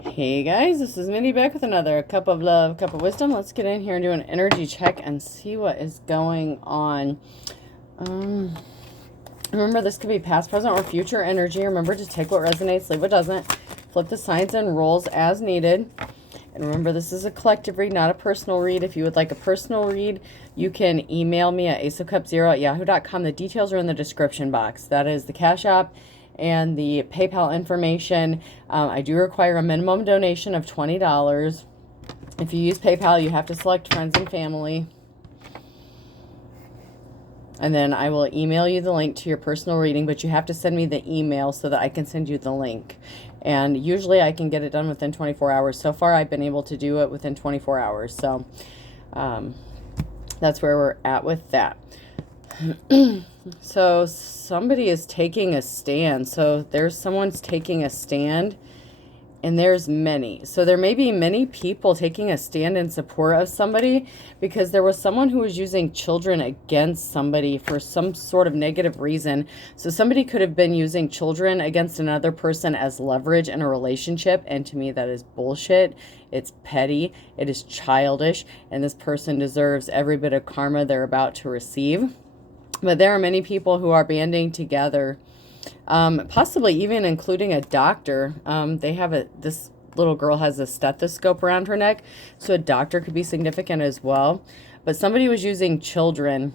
Hey guys, this is Minnie back with another cup of love, cup of wisdom. Let's get in here and do an energy check and see what is going on. Remember, this could be past, present, or future energy. Remember to take what resonates, leave what doesn't. Flip the signs and rolls as needed. And remember, this is a collective read, not a personal read. If you would like a personal read, you can email me at aceofcup0@yahoo.com. The details are in the description box. That is the Cash App and the PayPal information. I do require a minimum donation of $20. If you use PayPal, you have to select friends and family. And then I will email you the link to your personal reading, but you have to send me the email so that I can send you the link. And usually I can get it done within 24 hours. So far, I've been able to do it within 24 hours. So that's where we're at with that. So somebody is taking a stand. So someone's taking a stand. And there's many. So there may be many people taking a stand in support of somebody because there was someone who was using children against somebody for some sort of negative reason. So somebody could have been using children against another person as leverage in a relationship. And to me, that is bullshit. It's petty. It is childish. And this person deserves every bit of karma they're about to receive. But there are many people who are banding together. Possibly even including a doctor. This little girl has a stethoscope around her neck, so a doctor could be significant as well. But somebody was using children,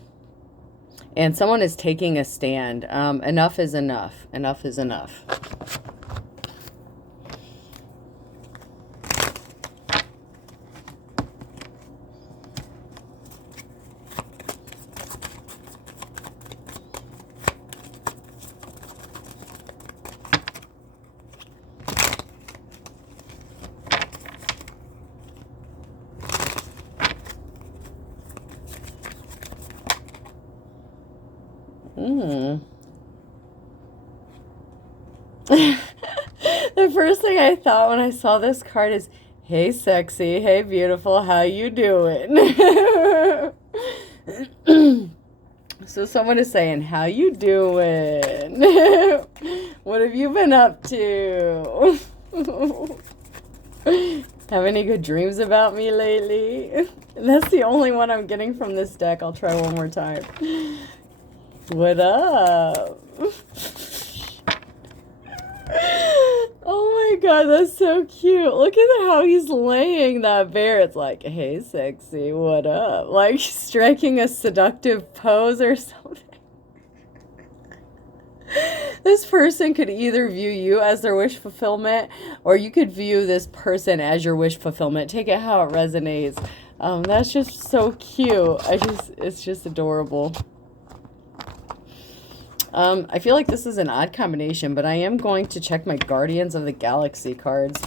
and someone is taking a stand. Enough is enough. Enough is enough. The first thing I thought when I saw this card is, hey sexy, hey beautiful, how you doing? So someone is saying, how you doing? What have you been up to? Have any good dreams about me lately? And that's the only one I'm getting from this deck. I'll try one more time. What up? Oh my god, that's so cute. Look at how he's laying that bear. It's like, hey sexy, what up? Like striking a seductive pose or something. This person could either view you as their wish fulfillment, or you could view this person as your wish fulfillment. Take it how it resonates. That's just so cute. It's just adorable. I feel like this is an odd combination, but I am going to check my Guardians of the Galaxy cards.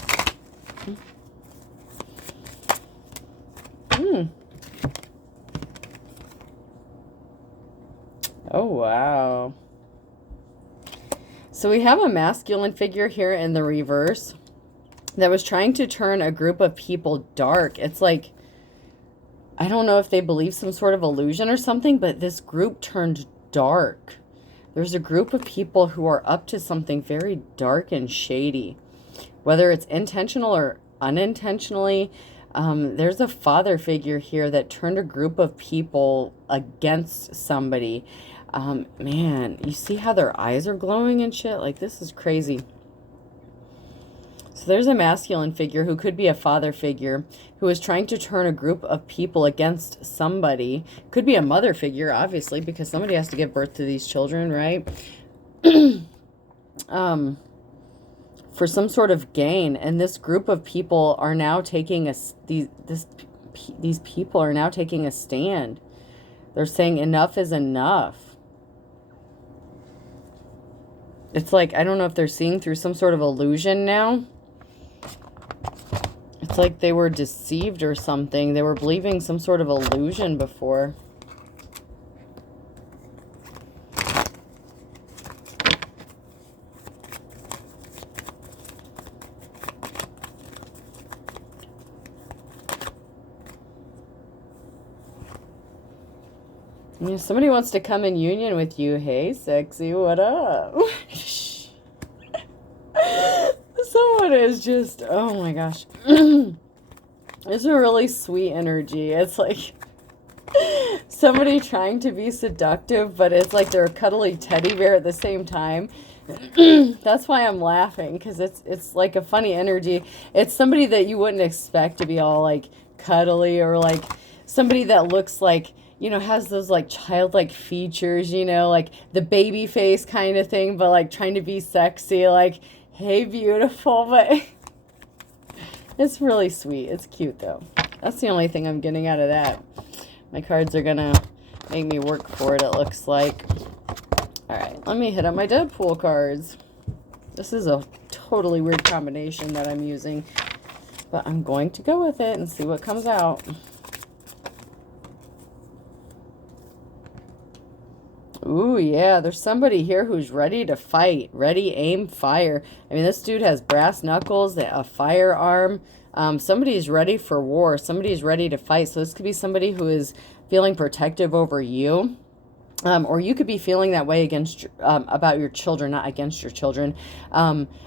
Oh, wow. So we have a masculine figure here in the reverse that was trying to turn a group of people dark. It's like, I don't know if they believe some sort of illusion or something, but this group turned dark. There's a group of people who are up to something very dark and shady, whether it's intentional or unintentionally. There's a father figure here that turned a group of people against somebody. Man, you see how their eyes are glowing and shit? Like, this is crazy. So there's a masculine figure who could be a father figure who is trying to turn a group of people against somebody. Could be a mother figure, obviously, because somebody has to give birth to these children, right? For some sort of gain. And this group of people are now taking these people are now taking a stand. They're saying enough is enough. It's like, I don't know if they're seeing through some sort of illusion now. It's like they were deceived or something. They were believing some sort of illusion before. Yeah, somebody wants to come in union with you. Hey, sexy, what up? Someone is just, oh my gosh. It's a really sweet energy. It's like somebody trying to be seductive, but it's like they're a cuddly teddy bear at the same time. That's why I'm laughing, because it's like a funny energy. It's somebody that you wouldn't expect to be all like cuddly, or like somebody that looks like, you know, has those like childlike features, you know, like the baby face kind of thing, but like trying to be sexy, like, hey, beautiful. But it's really sweet. It's cute, though. That's the only thing I'm getting out of that. My cards are going to make me work for it, it looks like. All right, let me hit up my Deadpool cards. This is a totally weird combination that I'm using, but I'm going to go with it and see what comes out. Ooh, yeah, there's somebody here who's ready to fight. Ready, aim, fire. I mean, this dude has brass knuckles, a firearm. Somebody's ready for war. Somebody's ready to fight. So this could be somebody who is feeling protective over you. Or you could be feeling that way against about your children, not against your children.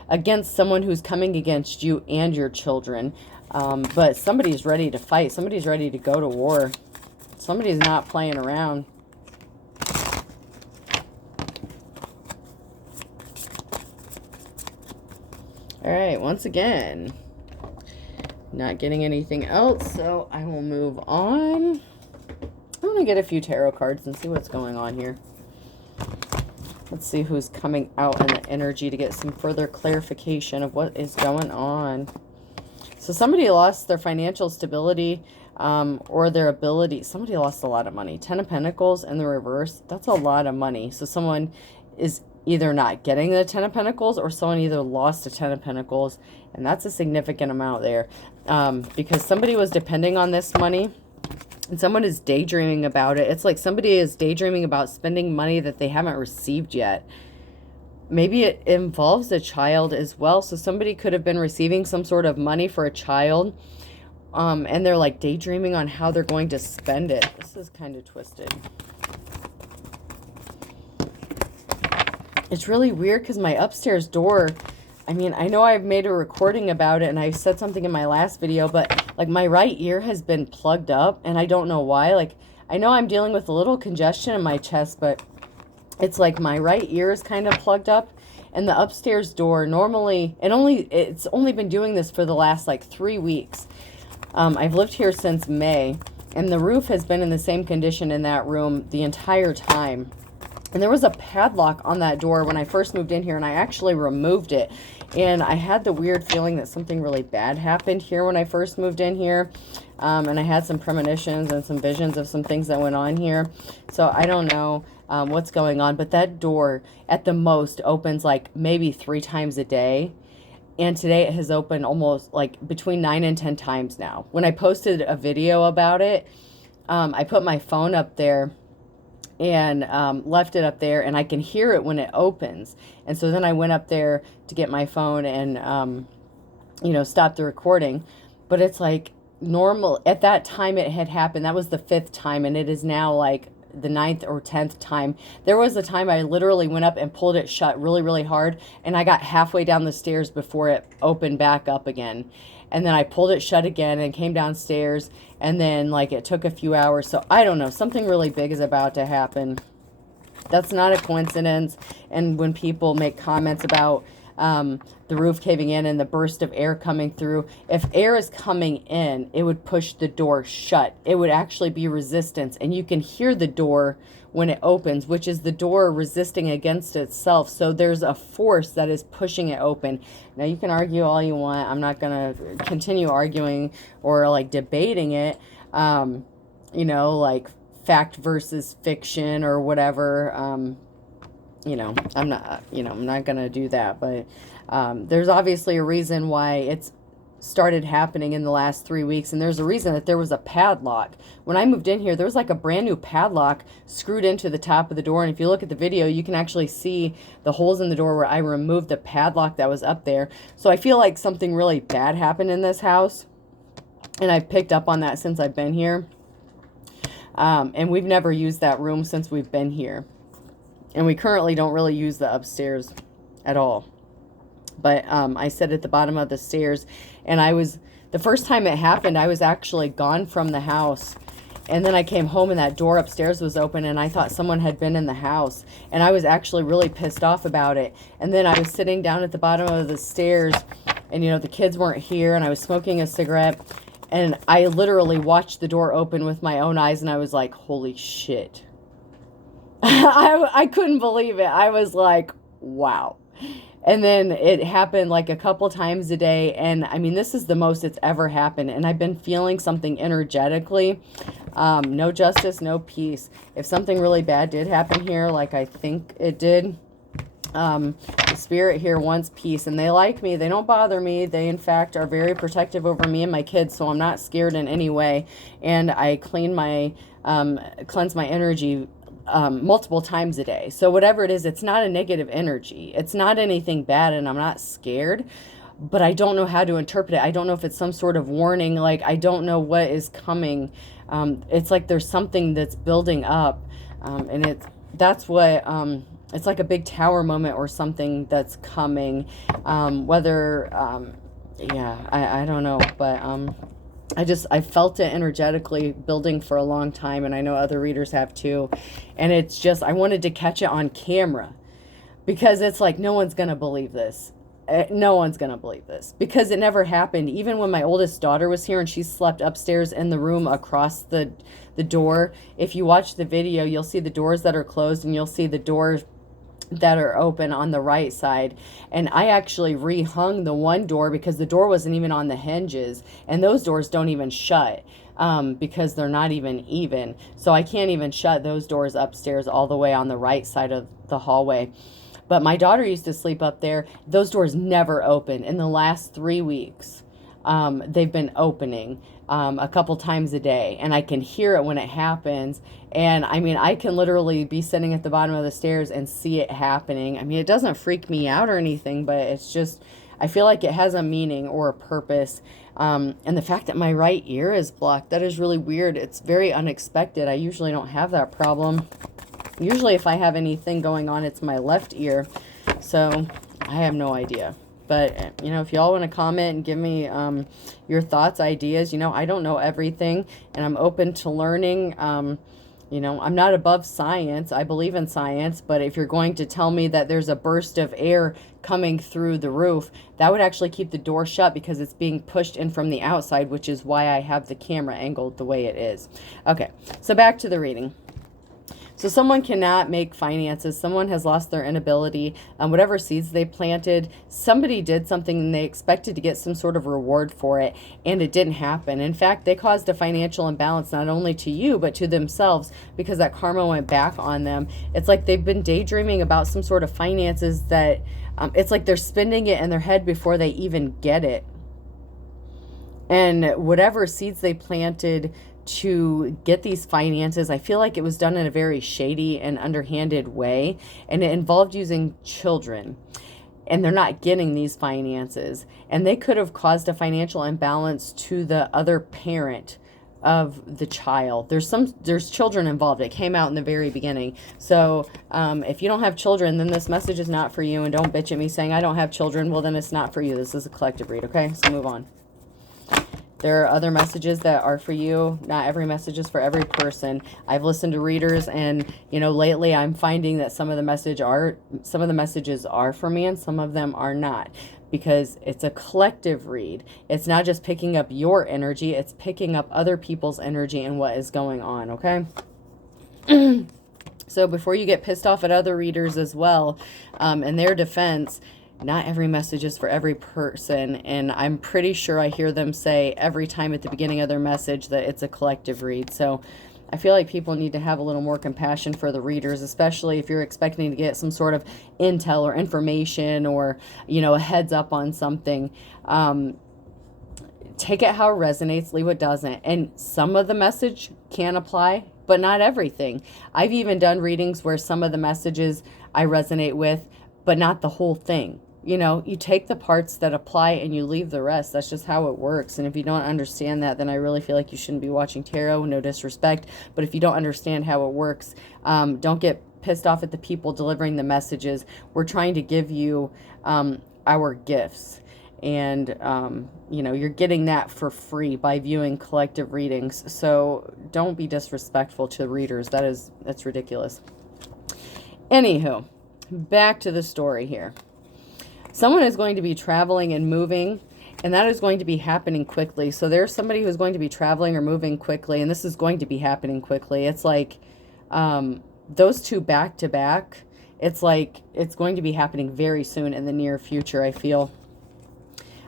Against someone who's coming against you and your children. But somebody's ready to fight. Somebody's ready to go to war. Somebody's not playing around. All right, once again, not getting anything else, so I will move on. I'm going to get a few tarot cards and see what's going on here. Let's see who's coming out in the energy to get some further clarification of what is going on. So somebody lost their financial stability or their ability. Somebody lost a lot of money. 10 of Pentacles in the reverse. That's a lot of money. So someone is either not getting the 10 of Pentacles, or someone either lost a 10 of Pentacles, and that's a significant amount there, because somebody was depending on this money, and someone is daydreaming about it. It's like somebody is daydreaming about spending money that they haven't received yet. Maybe it involves a child as well, so somebody could have been receiving some sort of money for a child, and they're like daydreaming on how they're going to spend it. This is kind of twisted. It's really weird because my upstairs door, I mean, I know I've made a recording about it and I said something in my last video, but like my right ear has been plugged up and I don't know why. Like, I know I'm dealing with a little congestion in my chest, but it's like my right ear is kind of plugged up, and the upstairs door normally, it's only been doing this for the last like 3 weeks. I've lived here since May, and the roof has been in the same condition in that room the entire time. And there was a padlock on that door when I first moved in here, and I actually removed it. And I had the weird feeling that something really bad happened here when I first moved in here. And I had some premonitions and some visions of some things that went on here. So I don't know what's going on. But that door, at the most, opens like maybe 3 times a day. And today it has opened almost like between 9 and 10 times now. When I posted a video about it, I put my phone up there and left it up there, and I can hear it when it opens. And so then I went up there to get my phone and, you know, stop the recording. But it's like normal. At that time it had happened. That was the 5th time, and it is now like the 9th or 10th time. There was a time I literally went up and pulled it shut really, really hard, and I got halfway down the stairs before it opened back up again. And then I pulled it shut again and came downstairs, and then like it took a few hours. So I don't know, something really big is about to happen. That's not a coincidence. And when people make comments about the roof caving in and the burst of air coming through, if air is coming in, it would push the door shut. It would actually be resistance, and you can hear the door when it opens, which is the door resisting against itself. So there's a force that is pushing it open. Now you can argue all you want. I'm not going to continue arguing or like debating it, you know, like fact versus fiction or whatever. You know, I'm not going to do that, but there's obviously a reason why it's started happening in the last 3 weeks, and there's a reason that there was a padlock. When I moved in here, there was like a brand new padlock screwed into the top of the door, and if you look at the video, you can actually see the holes in the door where I removed the padlock that was up there. So I feel like something really bad happened in this house, and I've picked up on that since I've been here. And we've never used that room since we've been here, and we currently don't really use the upstairs at all. But I sit at the bottom of the stairs, and the first time it happened, I was actually gone from the house. And then I came home and that door upstairs was open, and I thought someone had been in the house. And I was actually really pissed off about it. And then I was sitting down at the bottom of the stairs, and, the kids weren't here, and I was smoking a cigarette. And I literally watched the door open with my own eyes, and I was like, holy shit. I couldn't believe it. I was like, wow. And then it happened like a couple times a day. And I mean, this is the most it's ever happened. And I've been feeling something energetically. No justice, no peace. If something really bad did happen here, like I think it did, the spirit here wants peace. And they like me. They don't bother me. They, in fact, are very protective over me and my kids. So I'm not scared in any way. And I cleanse my energy multiple times a day. So whatever it is, it's not a negative energy. It's not anything bad, and I'm not scared, but I don't know how to interpret it. I don't know if it's some sort of warning. Like, I don't know what is coming. It's like there's something that's building up, and that's what it's like a big tower moment or something that's coming. I don't know, but I felt it energetically building for a long time, and I know other readers have too. And it's just, I wanted to catch it on camera, because it's like, no one's going to believe this. No one's going to believe this, because it never happened. Even when my oldest daughter was here and she slept upstairs in the room across the door, if you watch the video, you'll see the doors that are closed, and you'll see the doors that are open on the right side. And I actually rehung the one door because the door wasn't even on the hinges, and those doors don't even shut because they're not even. So I can't even shut those doors upstairs all the way on the right side of the hallway. But my daughter used to sleep up there. Those doors never opened. In the last 3 weeks, they've been opening a couple times a day, and I can hear it when it happens. And I mean, I can literally be sitting at the bottom of the stairs and see it happening. I mean, it doesn't freak me out or anything, but it's just, I feel like it has a meaning or a purpose. And the fact that my right ear is blocked, that is really weird. It's very unexpected. I usually don't have that problem. Usually if I have anything going on, it's my left ear. So I have no idea. But, if y'all want to comment and give me your thoughts, ideas, I don't know everything, and I'm open to learning. I'm not above science. I believe in science, but if you're going to tell me that there's a burst of air coming through the roof, that would actually keep the door shut, because it's being pushed in from the outside, which is why I have the camera angled the way it is. Okay, so back to the reading. So someone cannot make finances. Someone has lost their inability. Whatever seeds they planted, somebody did something and they expected to get some sort of reward for it, and it didn't happen. In fact, they caused a financial imbalance not only to you, but to themselves, because that karma went back on them. It's like they've been daydreaming about some sort of finances that it's like they're spending it in their head before they even get it. And whatever seeds they planted to get these finances, I feel like it was done in a very shady and underhanded way, and it involved using children, and they're not getting these finances, and they could have caused a financial imbalance to the other parent of the child. There's children involved. It came out in the very beginning. So if you don't have children, then this message is not for you, and don't bitch at me saying I don't have children. Well, then it's not for you. This is a collective read. Okay, so move on. There are other messages that are for you. Not every message is for every person. I've listened to readers, and lately I'm finding that some of the messages are for me, and some of them are not, because it's a collective read. It's not just picking up your energy, it's picking up other people's energy and what is going on, okay? So before you get pissed off at other readers as well, in their defense, not every message is for every person, and I'm pretty sure I hear them say every time at the beginning of their message that it's a collective read. So I feel like people need to have a little more compassion for the readers, especially if you're expecting to get some sort of intel or information, or a heads up on something. Take it how it resonates, leave what doesn't. And some of the message can apply, but not everything. I've even done readings where some of the messages I resonate with, but not the whole thing. You take the parts that apply and you leave the rest. That's just how it works. And if you don't understand that, then I really feel like you shouldn't be watching tarot. No disrespect. But if you don't understand how it works, don't get pissed off at the people delivering the messages. We're trying to give you our gifts. And, you know, you're getting that for free by viewing collective readings. So don't be disrespectful to readers. That's ridiculous. Anywho, back to the story here. Someone is going to be traveling and moving, and that is going to be happening quickly. So there's somebody who's going to be traveling or moving quickly, and this is going to be happening quickly. It's like those two back to back. It's like it's going to be happening very soon in the near future, I feel.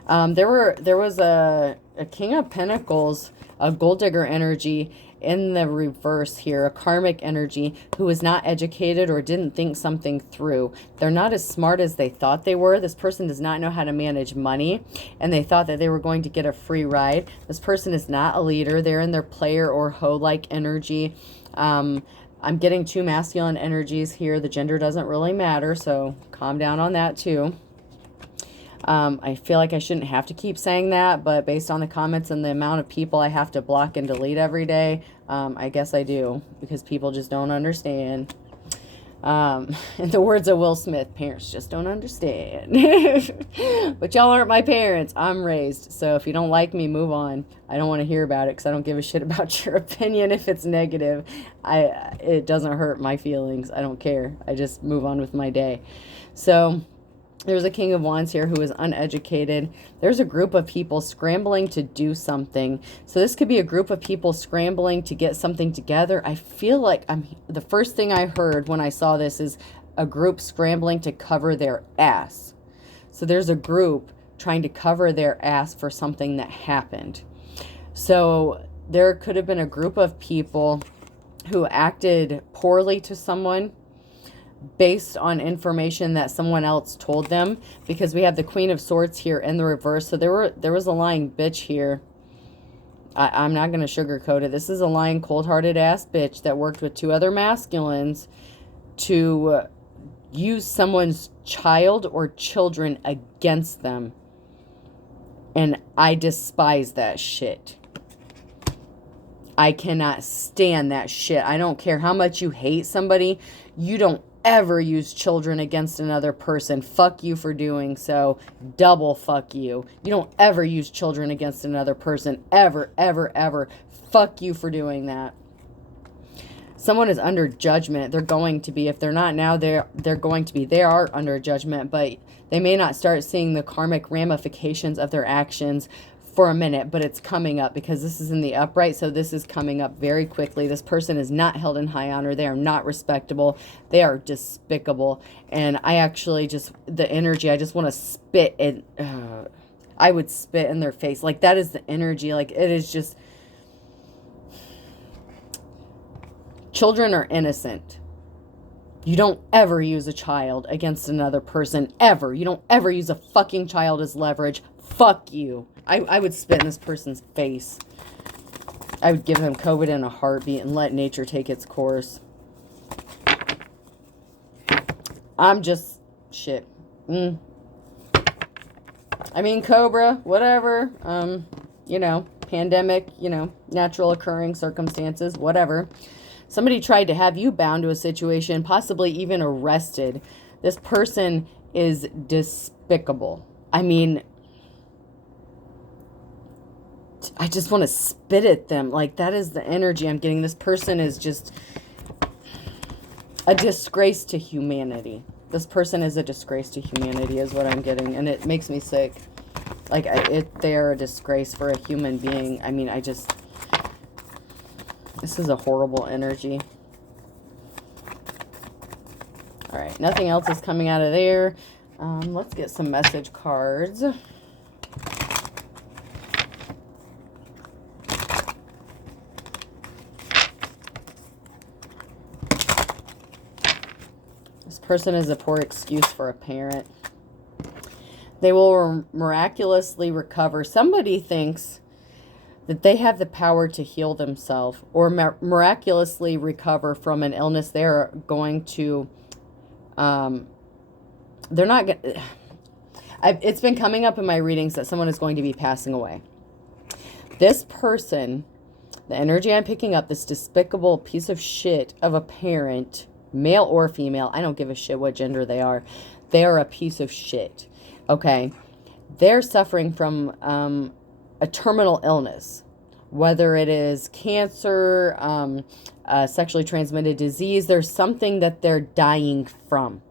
There was a King of Pentacles, a gold digger energy in the reverse here, a karmic energy, who was not educated or didn't think something through. They're not as smart as they thought they were. This person does not know how to manage money, and they thought that they were going to get a free ride. This person is not a leader. They're in their player or hoe-like energy. I'm getting two masculine energies here. The gender doesn't really matter, so calm down on that too. I feel like I shouldn't have to keep saying that, but based on the comments and the amount of people I have to block and delete every day, I guess I do, because people just don't understand. In the words of Will Smith, parents just don't understand. But y'all aren't my parents. I'm raised. So if you don't like me, move on. I don't want to hear about it, because I don't give a shit about your opinion if it's negative. It doesn't hurt my feelings. I don't care. I just move on with my day. So there's a King of Wands here who is uneducated. There's a group of people scrambling to do something. So this could be a group of people scrambling to get something together. I feel like the first thing I heard when I saw this is a group scrambling to cover their ass. So there's a group trying to cover their ass for something that happened. So there could have been a group of people who acted poorly to someone based on information that someone else told them, because we have the Queen of Swords here in the reverse. So there was a lying bitch here. I'm not going to sugarcoat it. This is a lying, cold-hearted ass bitch that worked with two other masculines to use someone's child or children against them. And I despise that shit. I cannot stand that shit. I don't care how much you hate somebody. You don't ever use children against another person. Fuck you for doing so. Double fuck you. You don't ever use children against another person. Ever, ever, ever. Fuck you for doing that. Someone is under judgment. They're going to be. If they're not now, they're going to be. They are under judgment, but they may not start seeing the karmic ramifications of their actions for a minute, but it's coming up, because this is in the upright, so this is coming up very quickly. This person is not held in high honor. They are not respectable. They are despicable. And I actually just, the energy, I just want to spit in, I would spit in their face. Like, that is the energy. Like, it is just, children are innocent. You don't ever use a child against another person, ever. You don't ever use a fucking child as leverage. Fuck you. I would spit in this person's face. I would give him COVID in a heartbeat and let nature take its course. I'm just shit. I mean, Cobra, whatever. You know, pandemic, you know, natural occurring circumstances, whatever. Somebody tried to have you bound to a situation, possibly even arrested. This person is despicable. I mean, I just want to spit at them. Like, that is the energy I'm getting. This person is just a disgrace to humanity. This person is a disgrace to humanity is what I'm getting. And it makes me sick. Like, they're a disgrace for a human being. I mean, this is a horrible energy. All right. Nothing else is coming out of there. Let's get some message cards. Person is a poor excuse for a parent. They will miraculously recover. Somebody thinks that they have the power to heal themselves or miraculously recover from an illness. They're going to, they're not going to, it's been coming up in my readings that someone is going to be passing away. This person, the energy I'm picking up, this despicable piece of shit of a parent, male or female, I don't give a shit what gender they are. They are a piece of shit. Okay. They're suffering from a terminal illness, whether it is cancer, sexually transmitted disease. There's something that they're dying from.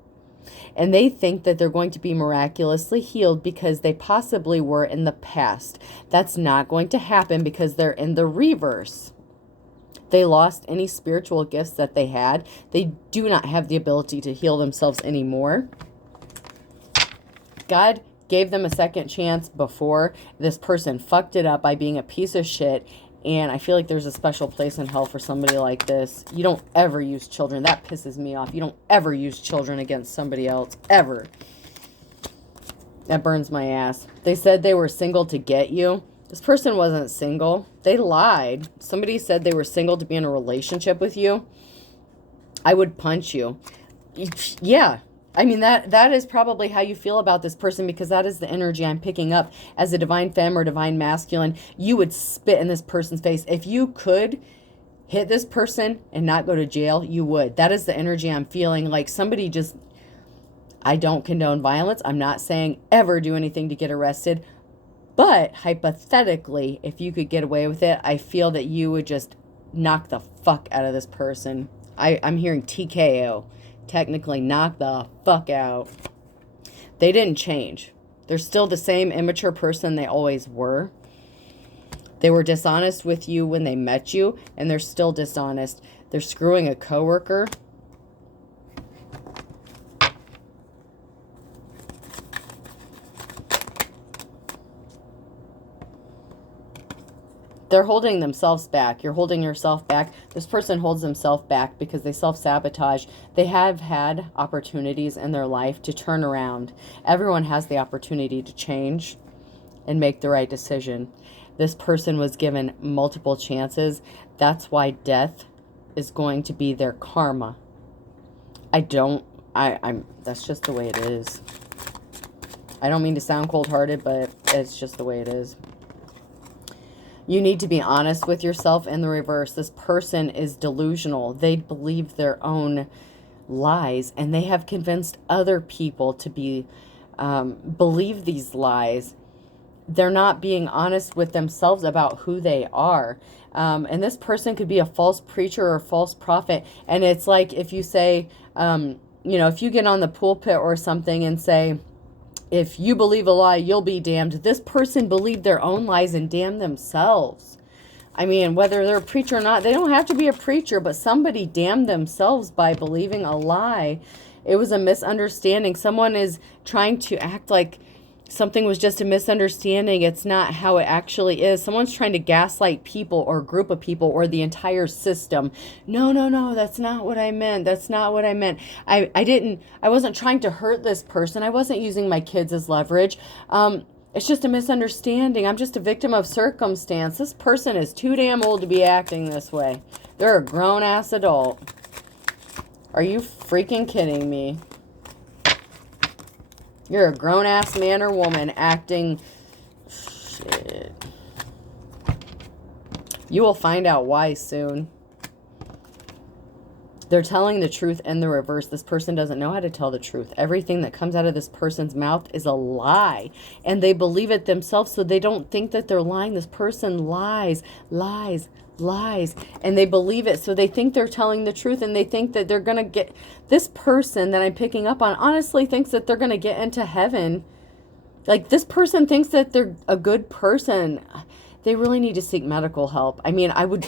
And they think that they're going to be miraculously healed because they possibly were in the past. That's not going to happen because they're in the reverse. They lost any spiritual gifts that they had. They do not have the ability to heal themselves anymore. God gave them a second chance before. This person fucked it up by being a piece of shit. And I feel like there's a special place in hell for somebody like this. You don't ever use children. That pisses me off. You don't ever use children against somebody else. Ever. That burns my ass. They said they were single to get you. This person wasn't single. They lied. Somebody said they were single to be in a relationship with you. I would punch you. Yeah. I mean, that is probably how you feel about this person, because that is the energy I'm picking up as a divine femme or divine masculine. You would spit in this person's face. If you could hit this person and not go to jail, you would. That is the energy I'm feeling. Like somebody just, I don't condone violence. I'm not saying ever do anything to get arrested. But hypothetically, if you could get away with it, I feel that you would just knock the fuck out of this person. I'm hearing TKO. Technically knock the fuck out. They didn't change. They're still the same immature person they always were. They were dishonest with you when they met you, and they're still dishonest. They're screwing a coworker. They're holding themselves back. You're holding yourself back. This person holds themselves back because they self-sabotage. They have had opportunities in their life to turn around. Everyone has the opportunity to change and make the right decision. This person was given multiple chances. That's why death is going to be their karma. That's just the way it is. I don't mean to sound cold-hearted, but it's just the way it is. You need to be honest with yourself in the reverse. This person is delusional. They believe their own lies, and they have convinced other people to believe these lies. They're not being honest with themselves about who they are. And this person could be a false preacher or a false prophet. And it's like if you say, if you get on the pulpit or something and say, if you believe a lie, you'll be damned. This person believed their own lies and damned themselves. I mean, whether they're a preacher or not, they don't have to be a preacher, but somebody damned themselves by believing a lie. It was a misunderstanding. Someone is trying to act like something was just a misunderstanding. It's not how it actually is. Someone's trying to gaslight people or a group of people or the entire system. No, that's not what I meant. That's not what I meant. I wasn't trying to hurt this person. I wasn't using my kids as leverage. It's just a misunderstanding. I'm just a victim of circumstance. This person is too damn old to be acting this way. They're a grown-ass adult. Are you freaking kidding me? You're a grown-ass man or woman acting... Shit. You will find out why soon. They're telling the truth in the reverse. This person doesn't know how to tell the truth. Everything that comes out of this person's mouth is a lie. And they believe it themselves, so they don't think that they're lying. This person lies. And they believe it, so they think they're telling the truth, and they think that they're going to get... This person that I'm picking up on honestly thinks that they're going to get into heaven. Like, this person thinks that they're a good person. They really need to seek medical help. I mean, I would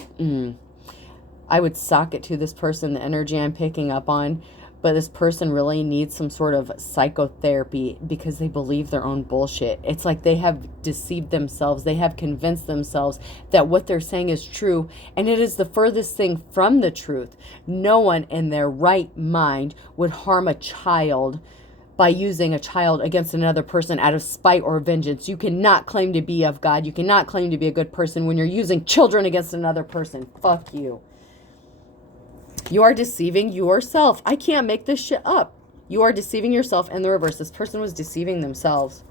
sock it to this person, the energy I'm picking up on. But this person really needs some sort of psychotherapy because they believe their own bullshit. It's like they have deceived themselves. They have convinced themselves that what they're saying is true. And it is the furthest thing from the truth. No one in their right mind would harm a child by using a child against another person out of spite or vengeance. You cannot claim to be of God. You cannot claim to be a good person when you're using children against another person. Fuck you. You are deceiving yourself. I can't make this shit up. You are deceiving yourself in the reverse. This person was deceiving themselves.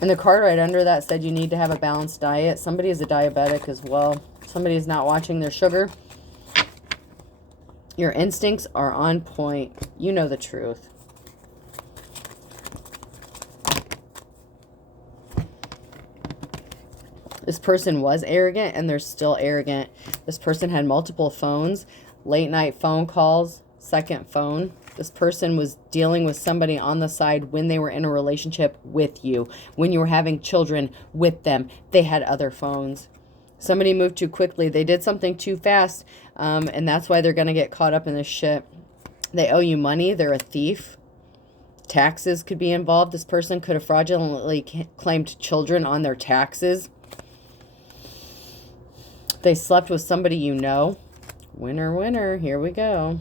And the card right under that said you need to have a balanced diet. Somebody is a diabetic as well. Somebody is not watching their sugar. Your instincts are on point. You know the truth. This person was arrogant and they're still arrogant. This person had multiple phones, late night phone calls, second phone. This person was dealing with somebody on the side when they were in a relationship with you. When you were having children with them, they had other phones. Somebody moved too quickly. They did something too fast, and that's why they're going to get caught up in this shit. They owe you money. They're a thief. Taxes could be involved. This person could have fraudulently claimed children on their taxes. They slept with somebody you know. Winner, winner. Here we go.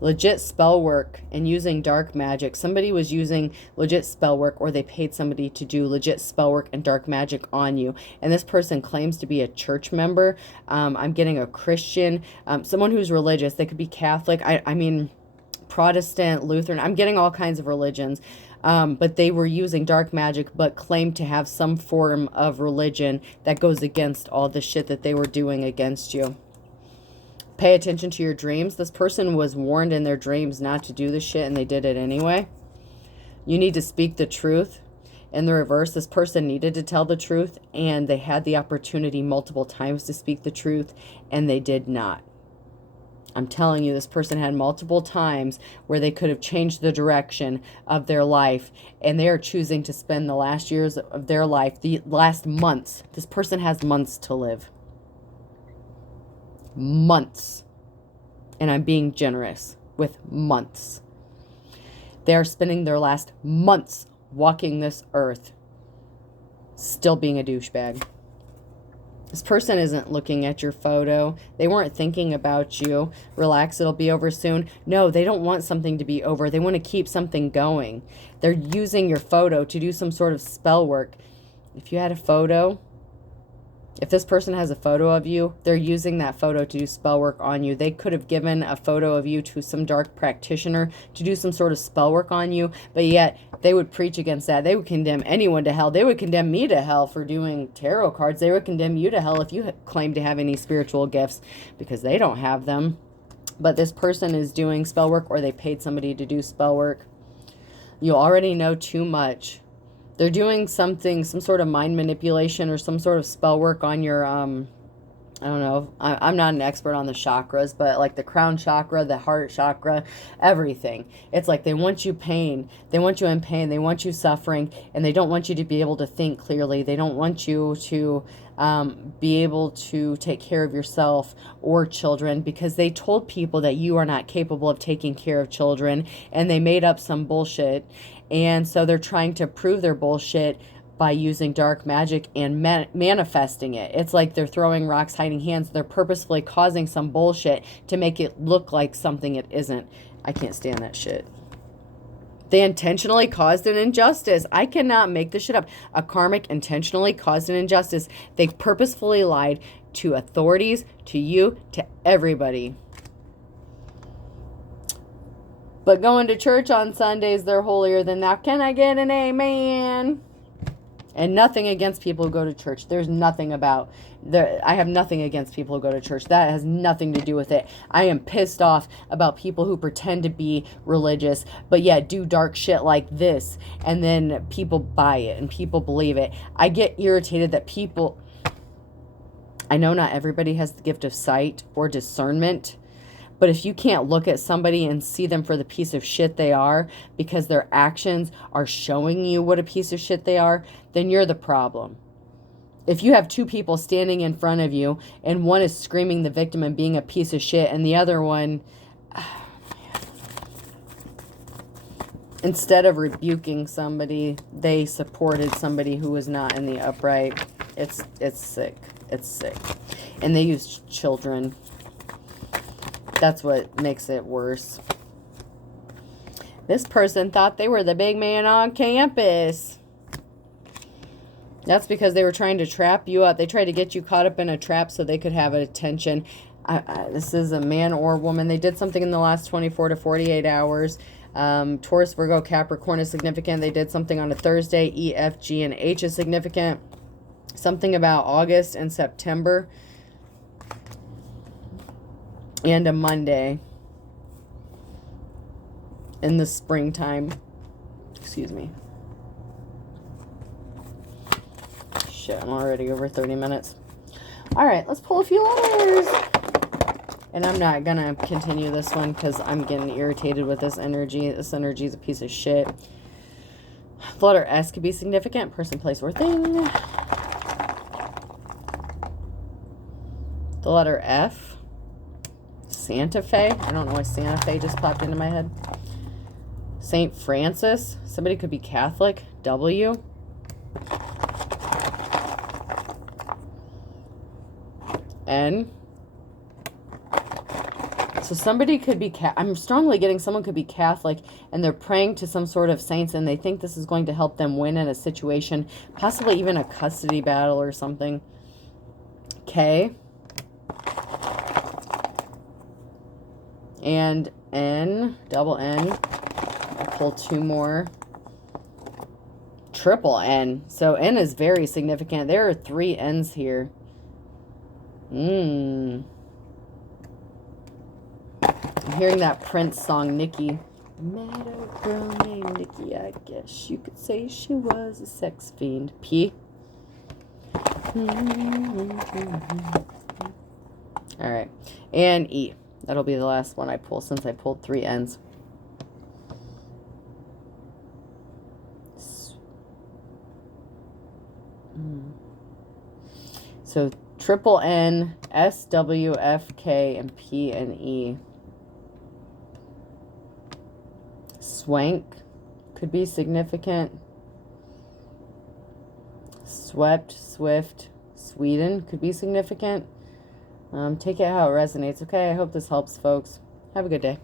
Legit spell work and using dark magic. Somebody was using legit spell work, or they paid somebody to do legit spell work and dark magic on you. And this person claims to be a church member. I'm getting a Christian, someone who's religious. They could be Catholic. I mean, Protestant, Lutheran. I'm getting all kinds of religions. But they were using dark magic, but claimed to have some form of religion that goes against all the shit that they were doing against you. Pay attention to your dreams. This person was warned in their dreams not to do this shit, and they did it anyway. You need to speak the truth. In the reverse, this person needed to tell the truth, and they had the opportunity multiple times to speak the truth, and they did not. I'm telling you, this person had multiple times where they could have changed the direction of their life, and they are choosing to spend the last years of their life, the last months. This person has months to live. Months. And I'm being generous with months. They are spending their last months walking this earth, still being a douchebag. This person isn't looking at your photo. They weren't thinking about you. Relax, it'll be over soon. No, they don't want something to be over. They want to keep something going. They're using your photo to do some sort of spell work. If you had a photo, if this person has a photo of you, they're using that photo to do spell work on you. They could have given a photo of you to some dark practitioner to do some sort of spell work on you, but yet they would preach against that. They would condemn anyone to hell. They would condemn me to hell for doing tarot cards. They would condemn you to hell if you claim to have any spiritual gifts, because they don't have them. But this person is doing spell work, or they paid somebody to do spell work. You already know too much. They're doing something, some sort of mind manipulation or some sort of spell work on your, I don't know. I'm not an expert on the chakras, but like the crown chakra, the heart chakra, everything. It's like they want you pain. They want you in pain. They want you suffering, and they don't want you to be able to think clearly. They don't want you to be able to take care of yourself or children, because they told people that you are not capable of taking care of children, and they made up some bullshit. And so they're trying to prove their bullshit by using dark magic and manifesting it. It's like they're throwing rocks, hiding hands. They're purposefully causing some bullshit to make it look like something it isn't. I can't stand that shit. They intentionally caused an injustice. I cannot make this shit up. A karmic intentionally caused an injustice. They purposefully lied to authorities, to you, to everybody. But going to church on Sundays, they're holier than thou. Can I get an amen? And nothing against people who go to church. There's nothing about... I have nothing against people who go to church. That has nothing to do with it. I am pissed off about people who pretend to be religious, but yet do dark shit like this. And then people buy it and people believe it. I get irritated that people... I know not everybody has the gift of sight or discernment. But if you can't look at somebody and see them for the piece of shit they are, because their actions are showing you what a piece of shit they are, then you're the problem. If you have two people standing in front of you, and one is screaming the victim and being a piece of shit, and the other one, instead of rebuking somebody, they supported somebody who was not in the upright. It's sick. It's sick. And they used children. That's what makes it worse. This person thought they were the big man on campus. That's because they were trying to trap you up. They tried to get you caught up in a trap so they could have attention. This is a man or woman. They did something in the last 24 to 48 hours. Taurus, Virgo, Capricorn is significant. They did something on a Thursday. E, F, G, and H is significant. Something about August and September. And a Monday. in the springtime. Excuse me. Shit, I'm already over 30 minutes. All right, let's pull a few letters. And I'm not going to continue this one because I'm getting irritated with this energy. This energy is a piece of shit. The letter S could be significant. Person, place, or thing. The letter F. Santa Fe. I don't know why Santa Fe just popped into my head. St. Francis. Somebody could be Catholic. W. N. So somebody could be, I'm strongly getting someone could be Catholic and they're praying to some sort of saints and they think this is going to help them win in a situation, possibly even a custody battle or something. K. And N, double N. I'll pull two more. Triple N. So N is very significant. There are 3 N's here. I'm hearing that Prince song, Nikki. Met a girl named Nikki, I guess you could say she was a sex fiend. P. Alright. And E. That'll be the last one I pull since I pulled 3 N's. So triple N, S, W, F, K, and P, and E. Swank could be significant. Swept, swift, Sweden could be significant. Take it how it resonates. Okay, I hope this helps, folks. Have a good day.